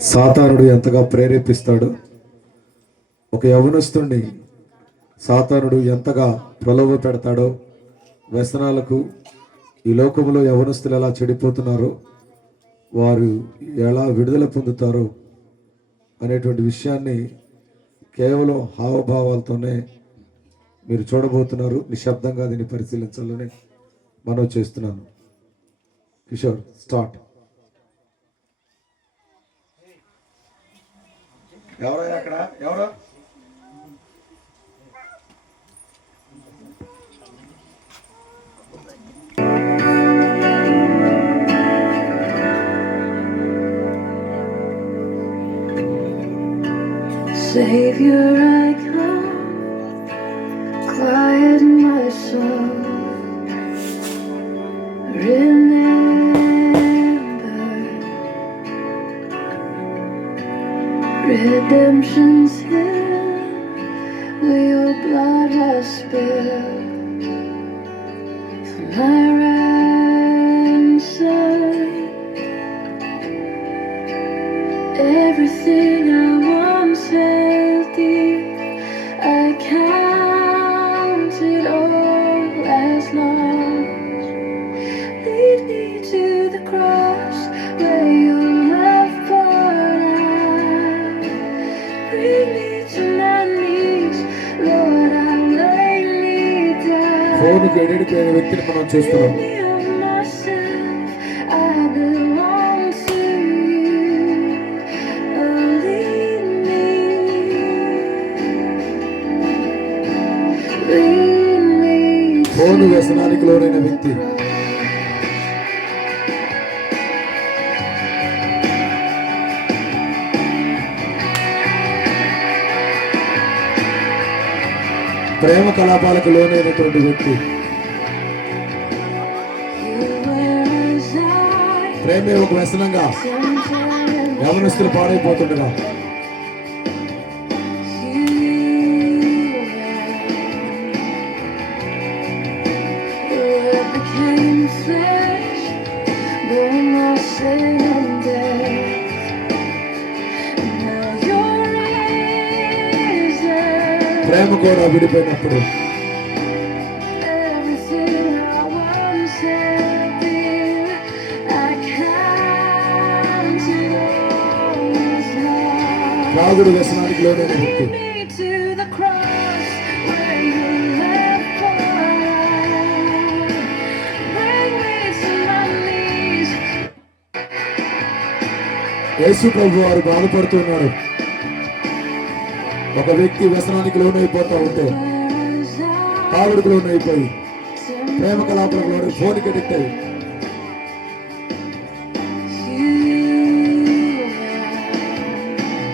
సాతానుడు ఎంతగా ప్రేరేపిస్తాడు. ఒక యవనస్తుడిని సాతానుడు ఎంతగా ప్రలోభ పెడతాడో, వ్యసనాలకు ఈ లోకంలో యవనస్తులు ఎలా చెడిపోతున్నారో, వారు ఎలా విడుదల పొందుతారో అనేటువంటి విషయాన్ని కేవలం హావభావాలతోనే మీరు చూడబోతున్నారు. నిశ్శబ్దంగా దీన్ని పరిశీలించాలని మనం చేస్తున్నాను. కిషోర్ స్టార్ట్. ఎవరో అక్కడ ఎవరో Savior, I come, quiet my soul. Remember, redemption's here, where your blood was spilled for my ransom. Everything I once held dear, I count it all as lost. Lead me to the cross where your love poured out. Bring me to my knees, Lord, I lay me down. ఫోన్కి ఎడిట్ చేయని వ్యక్తిని మనం చూస్తున్నాం. Rid me of myself, I belong to you. Oh, lead me phone వ్యసనానికి లోనైన వ్యక్తి ప్రేమ కలాపాలకు లోనైనటువంటి వ్యక్తి, ప్రేమే ఒక వ్యసనంగా యవనస్తులు పాడైపోతుండగా ప్రేమ కూడా విడిపోయినప్పుడు రాగుడు వ్యసనానికి లోనైన వ్యక్తి యేసు ప్రభు వారు బాధపడుతున్నారు. ఒక వ్యక్తి వ్యసనానికి లోనైపోతా ఉంటే, తాగుడుకు లోనైపోయి, ప్రేమ కలాపాలకు లోనై, ఫోన్కి అడిక్ట్ అయ్యి,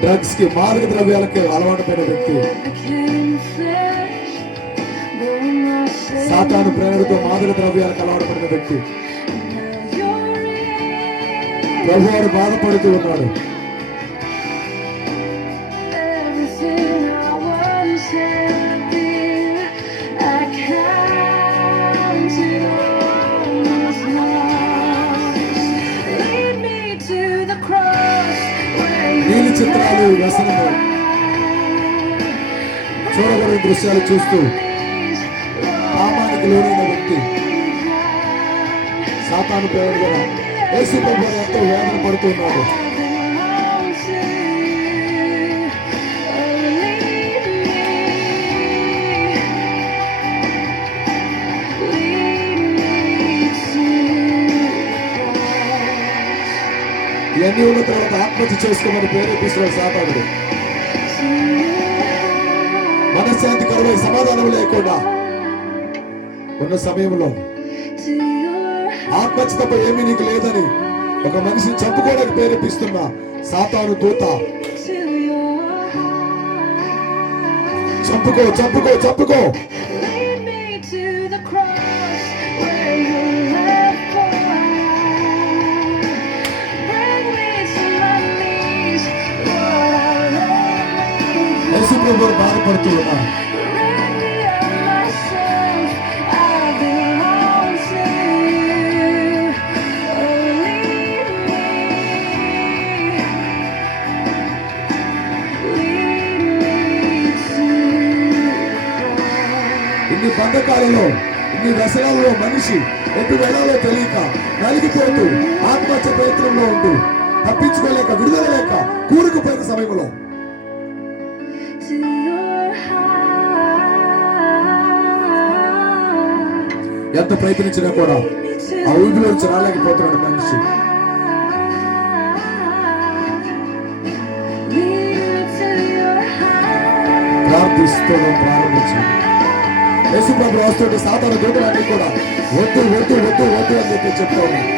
డ్రగ్స్ కి, మాదక ద్రవ్యాలకి అలవాటు పడిన వ్యక్తి, సాతాను ప్రేరణతో మాదక ద్రవ్యాలకు అలవాటు పడిన వ్యక్తి ప్రభువారు బాధపడుతూ ఉన్నాడు. నీలి చిత్రాలు, వ్యసనము, చూడగలిగిన దృశ్యాలు చూస్తూ పాపానికి లోనైన వ్యక్తి, సాతాను ప్రేరణ ద్వారా యేసు ప్రభు ఎంతో వేదన పడుతున్నాడు. ఇవన్నీ ఉన్న తర్వాత ఆత్మహత్య చేసుకోమని ప్రేరేపిస్తున్నాడు సాతానుడు. మనశ్శాంతి కరువై సమాధానం లేకుండా ఉన్న సమయంలో ఆత్మహత్య తప్ప ఏమీ నీకు లేదని ఒక మనిషిని చంపుకోవడానికి ప్రేరేపిస్తున్న సాతాను దూత, చంపుకో చంపుకో చంపుకో. యేసు ప్రభు బాధపడుతూ ఉన్నారు. అంధకారంలో ఇన్ని వ్యసనాలలో మనిషి ఎటు వెళ్ళాలో తెలియక నలిగిపోతూ ఆత్మహత్య ప్రయత్నంలో ఉంటూ తప్పించుకోలేక విడుదల లేక కూరుకుపోయిన సమయంలో to your heart. ఎంత ప్రయత్నించినా కూడా ఆ ఊపిలో నుంచి రాలేకపోతున్నాడు మనిషి. ప్రార్థిస్తూనే ప్రారంభించాడు. యేసు ప్రభు వస్తుంటే సాధారణ దూతలన్నీ కూడా వద్దు వద్దు వద్దు వద్దు అని చెప్పి చెప్తా ఉన్నాయి.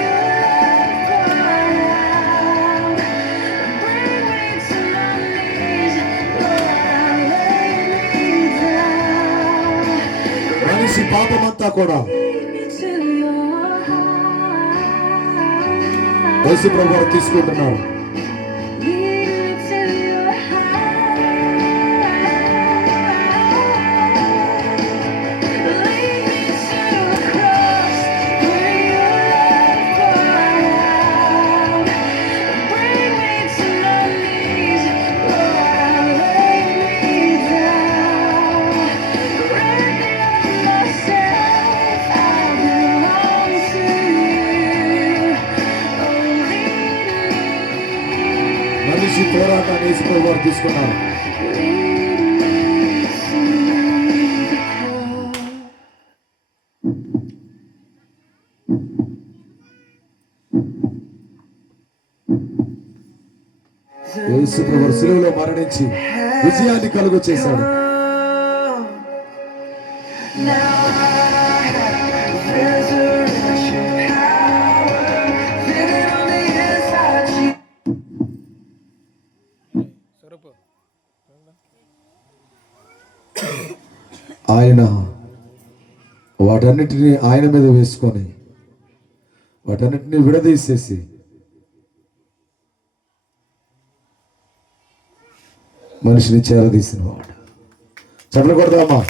మనిషి పాపమంతా కూడా యేసు ప్రభు వారు తీసుకుంటున్నారు. మనిషి పోరాటాన్ని యేసు ప్రభు వారు తీసుకున్నారు. యేసు ప్రభు వారు శిలువలో మరణించి విజయాన్ని కలుగ చేశాడు. ఆయన వాటన్నిటిని ఆయన మీద వేసుకొని వాటన్నిటిని విడదీసేసి మనిషిని చేరదీసిన వాడు. చప్పట్లు కొడదామా?